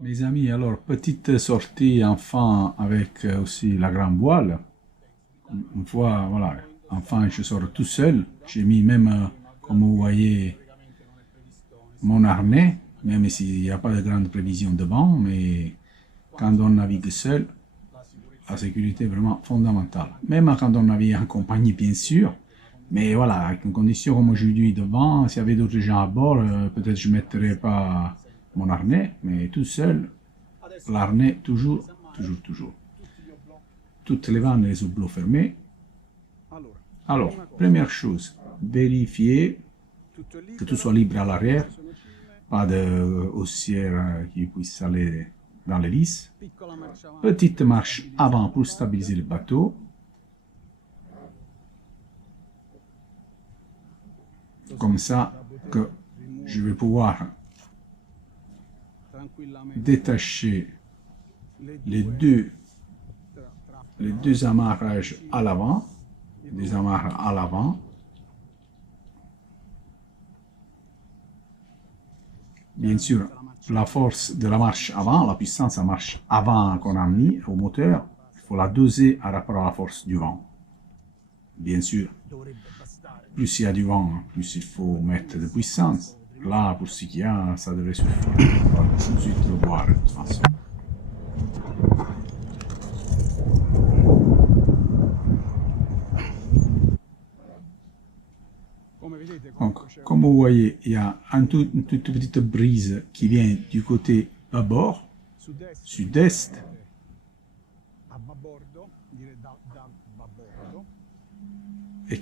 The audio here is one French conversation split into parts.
Mes amis, alors, petite sortie enfin avec aussi la grande voile. Une fois, voilà, enfin, je sors tout seul. J'ai mis même, comme vous voyez, mon harnais, même s'il n'y a pas de grande prévision devant, mais quand on navigue seul, la sécurité est vraiment fondamentale. Même quand on navigue en compagnie, bien sûr, mais voilà, avec une condition comme aujourd'hui devant, s'il y avait d'autres gens à bord, peut-être je ne mettrais pas mon harnais, mais tout seul, l'arnais toujours, toujours, toujours. Toutes les vannes et les hublots fermés. Alors, première chose, vérifier que tout soit libre à l'arrière, pas de haussière qui puisse aller dans l'hélice. Petite marche avant pour stabiliser le bateau. Comme ça que je vais pouvoir détacher les deux amarrages à l'avant, des amarres à l'avant. Bien sûr, la force de la marche avant, la puissance à marche avant qu'on a mis au moteur, il faut la doser par rapport à la force du vent. Bien sûr, plus il y a du vent, plus il faut mettre de puissance. Là, pour ce qu'il y a, ça devrait suffire. On va tout de suite le voir, de toute façon. Donc, comme vous voyez, il y a une toute petite brise qui vient du côté bâbord, sud-est. Et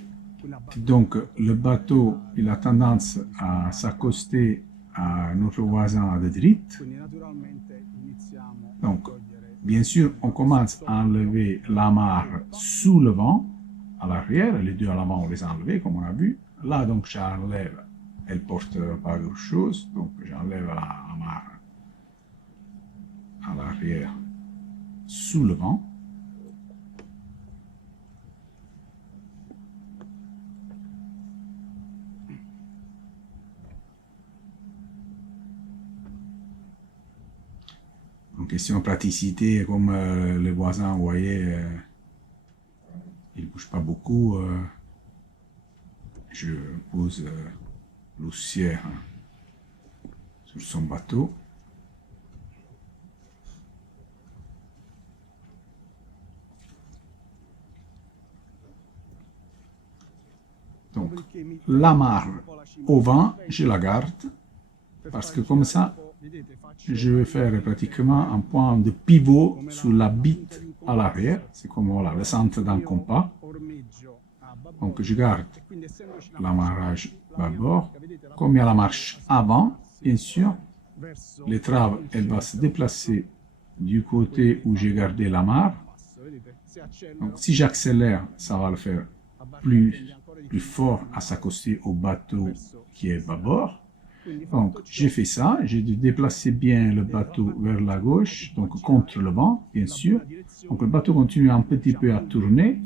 donc, le bateau, il a tendance à s'accoster à notre voisin de droite. Donc, bien sûr, on commence à enlever l'amarre sous le vent, à l'arrière. Les deux à l'avant, on les a enlevés, comme on a vu. Là, donc, j'enlève, elle porte pas grand-chose, donc j'enlève l'amarre à l'arrière sous le vent. En question de praticité, comme les voisins, vous voyez, ils ne bougent pas beaucoup. Je pose l'houssière sur son bateau. Donc, l'amarre au vent, je la garde, parce que comme ça, je vais faire pratiquement un point de pivot sur la bite à l'arrière. C'est comme voilà, le centre d'un compas. Donc, je garde l'amarrage bâbord. Comme il y a la marche avant, bien sûr, l'étrave, elle va se déplacer du côté où j'ai gardé l'amarre. Donc, si j'accélère, ça va le faire plus fort à s'accoster au bateau qui est bâbord. Donc, j'ai fait ça, j'ai dû déplacer bien le bateau vers la gauche, donc contre le vent, bien sûr. Donc, le bateau continue un petit peu à tourner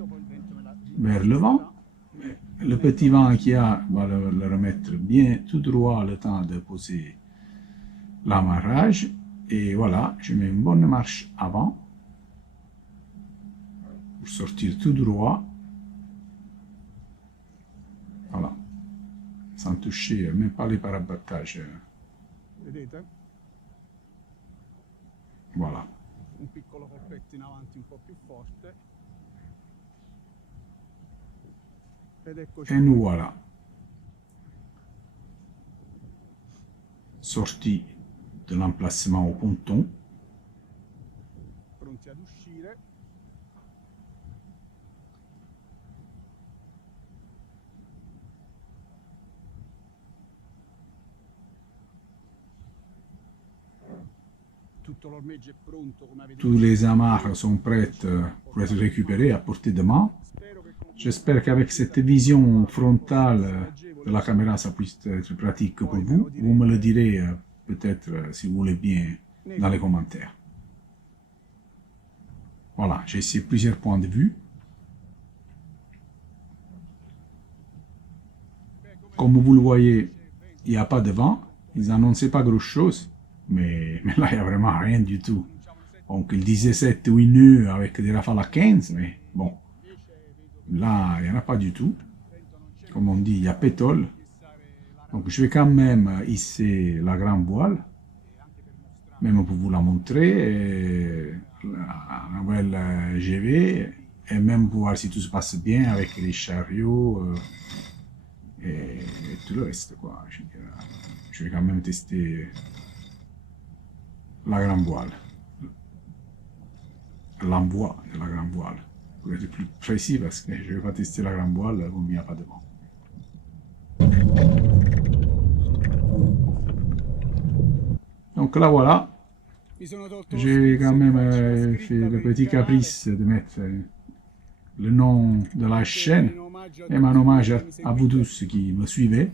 vers le vent. Le petit vent qu'il y a va le remettre bien tout droit le temps de poser l'amarrage. Et voilà, je mets une bonne marche avant pour sortir tout droit. Voilà, sans toucher même pas les parabattages. Voilà. Un piccolo colpetto in avanti un po' più forte. Ed eccoci Et nous voilà. Sorti de l'emplacement au ponton. pronti ad uscire. Tutto l'ormeggio è pronto, come avete Tous les amarres sont prêtes pour être récupérées à portée de main. J'espère qu'avec cette vision frontale de la caméra, ça puisse être pratique pour vous. Vous me le direz peut-être, si vous voulez bien, dans les commentaires. Voilà, j'ai essayé plusieurs points de vue. Comme vous le voyez, il n'y a pas de vent. Ils n'annonçaient pas grand-chose. mais là, il n'y a vraiment rien du tout. Donc, il disait 7 ou 8 nœuds avec des rafales à 15, mais bon, là, il n'y en a pas du tout. Comme on dit, il y a pétole. Donc, je vais quand même hisser la grande voile, même pour vous la montrer, la nouvelle GV, et même pour voir si tout se passe bien avec les chariots et tout le reste, quoi. Je vais quand même tester la grande voile, l'envoi de la grande voile, pour être plus précis, parce que je ne vais pas tester la grande voile où il n'y a pas de vent. Donc là, voilà, j'ai quand même fait le petit caprice de mettre le nom de la chaîne et un hommage à vous tous qui me suivez.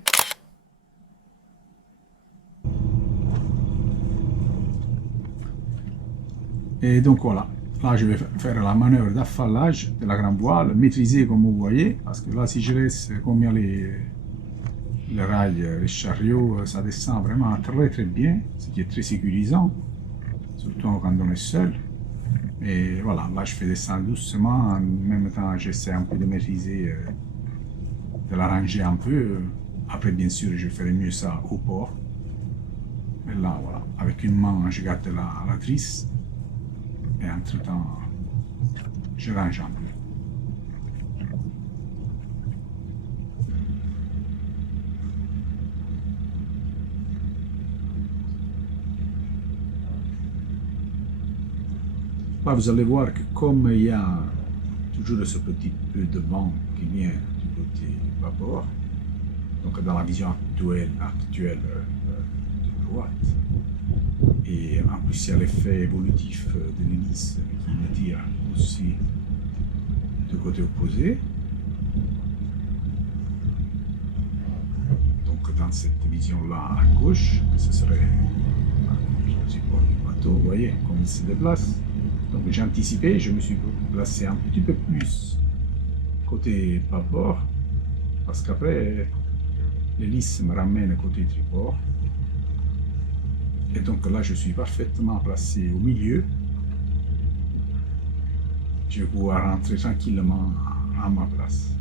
Et donc voilà, là je vais faire la manœuvre d'affalage de la grande voile, maîtrisée comme vous voyez, parce que là si je laisse comme il y a les rails, les chariots, ça descend vraiment très très bien, ce qui est très sécurisant, surtout quand on est seul. Et voilà, là je fais descendre doucement, en même temps j'essaie un peu de maîtriser, de l'arranger un peu. Après bien sûr je ferai mieux ça au port. Mais là voilà, avec une main je garde la trisse. Et entre temps, je range un peu. Là, vous allez voir que comme il y a toujours ce petit peu de vent qui vient du côté bâbord, donc dans la vision actuelle de droite, et en plus il y a l'effet évolutif de l'hélice qui me tire aussi du côté opposé. Donc dans cette vision-là à gauche, ce serait le support du bateau, vous voyez, comme il se déplace. Donc j'ai anticipé, je me suis placé un petit peu plus côté bâbord, parce qu'après l'hélice me ramène côté tribord. Et donc là, je suis parfaitement placé au milieu. Je vais pouvoir rentrer tranquillement à ma place.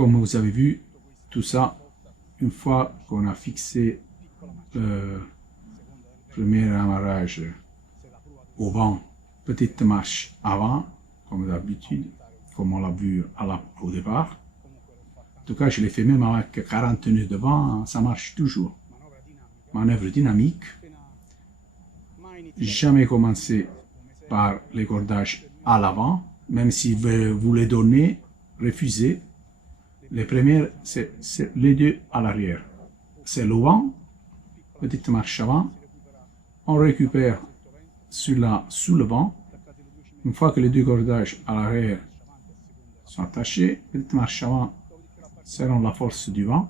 comme vous avez vu, tout ça, une fois qu'on a fixé le premier amarrage au vent, petite marche avant, comme d'habitude, comme on l'a vu au départ. En tout cas, je l'ai fait même avec 40 nœuds de vent, ça marche toujours. Manœuvre dynamique. Jamais commencer par les cordages à l'avant, même si vous les donnez, refusez. Les premières, c'est les deux à l'arrière. C'est le vent, petite marche avant. On récupère celui-là sous le vent. Une fois que les deux cordages à l'arrière sont attachés, petite marche avant selon la force du vent.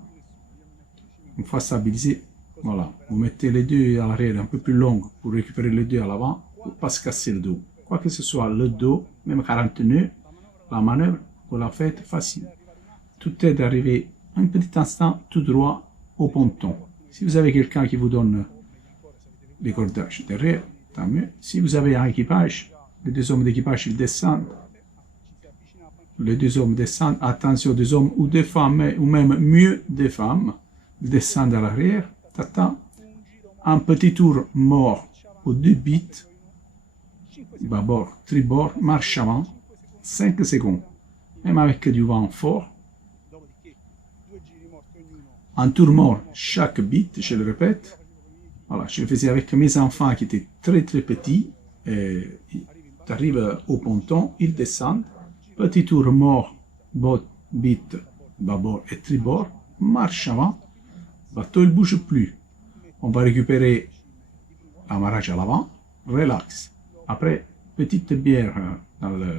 Une fois stabilisé, voilà, vous mettez les deux à l'arrière un peu plus longues pour récupérer les deux à l'avant pour ne pas se casser le dos. Quoi que ce soit le dos, même 40 nœuds, la manœuvre, vous la faites facile. Tout est d'arriver un petit instant tout droit au ponton. Si vous avez quelqu'un qui vous donne les cordages derrière, tant mieux. Si vous avez un équipage, les deux hommes d'équipage, ils descendent. Les deux hommes descendent, attention, deux hommes ou des femmes, ou même mieux des femmes, ils descendent à l'arrière, tata, un petit tour mort aux deux bits, bâbord, tribord, marche avant, 5 secondes, même avec du vent fort, un tour mort chaque bit, je le répète. Voilà, je le faisais avec mes enfants qui étaient très petits, et ils arrivent au ponton, ils descendent, petit tour mort, bit, bâbord et tribord, marche avant, bateau ne bouge plus. On va récupérer l'amarrage à l'avant, relax. Après, petite bière dans le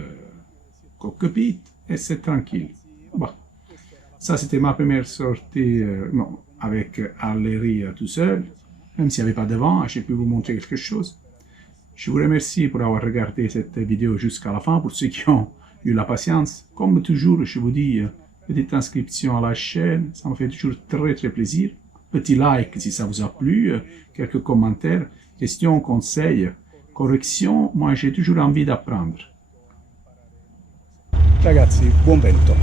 cockpit et c'est tranquille. Bon. Ça, c'était ma première sortie avec Arlery tout seul. Même s'il n'y avait pas de vent, j'ai pu vous montrer quelque chose. Je vous remercie pour avoir regardé cette vidéo jusqu'à la fin. Pour ceux qui ont eu la patience, comme toujours, je vous dis, petite inscription à la chaîne, ça me fait toujours très plaisir. Petit like si ça vous a plu, quelques commentaires, questions, conseils, corrections. Moi, j'ai toujours envie d'apprendre. Ragazzi, buon vento.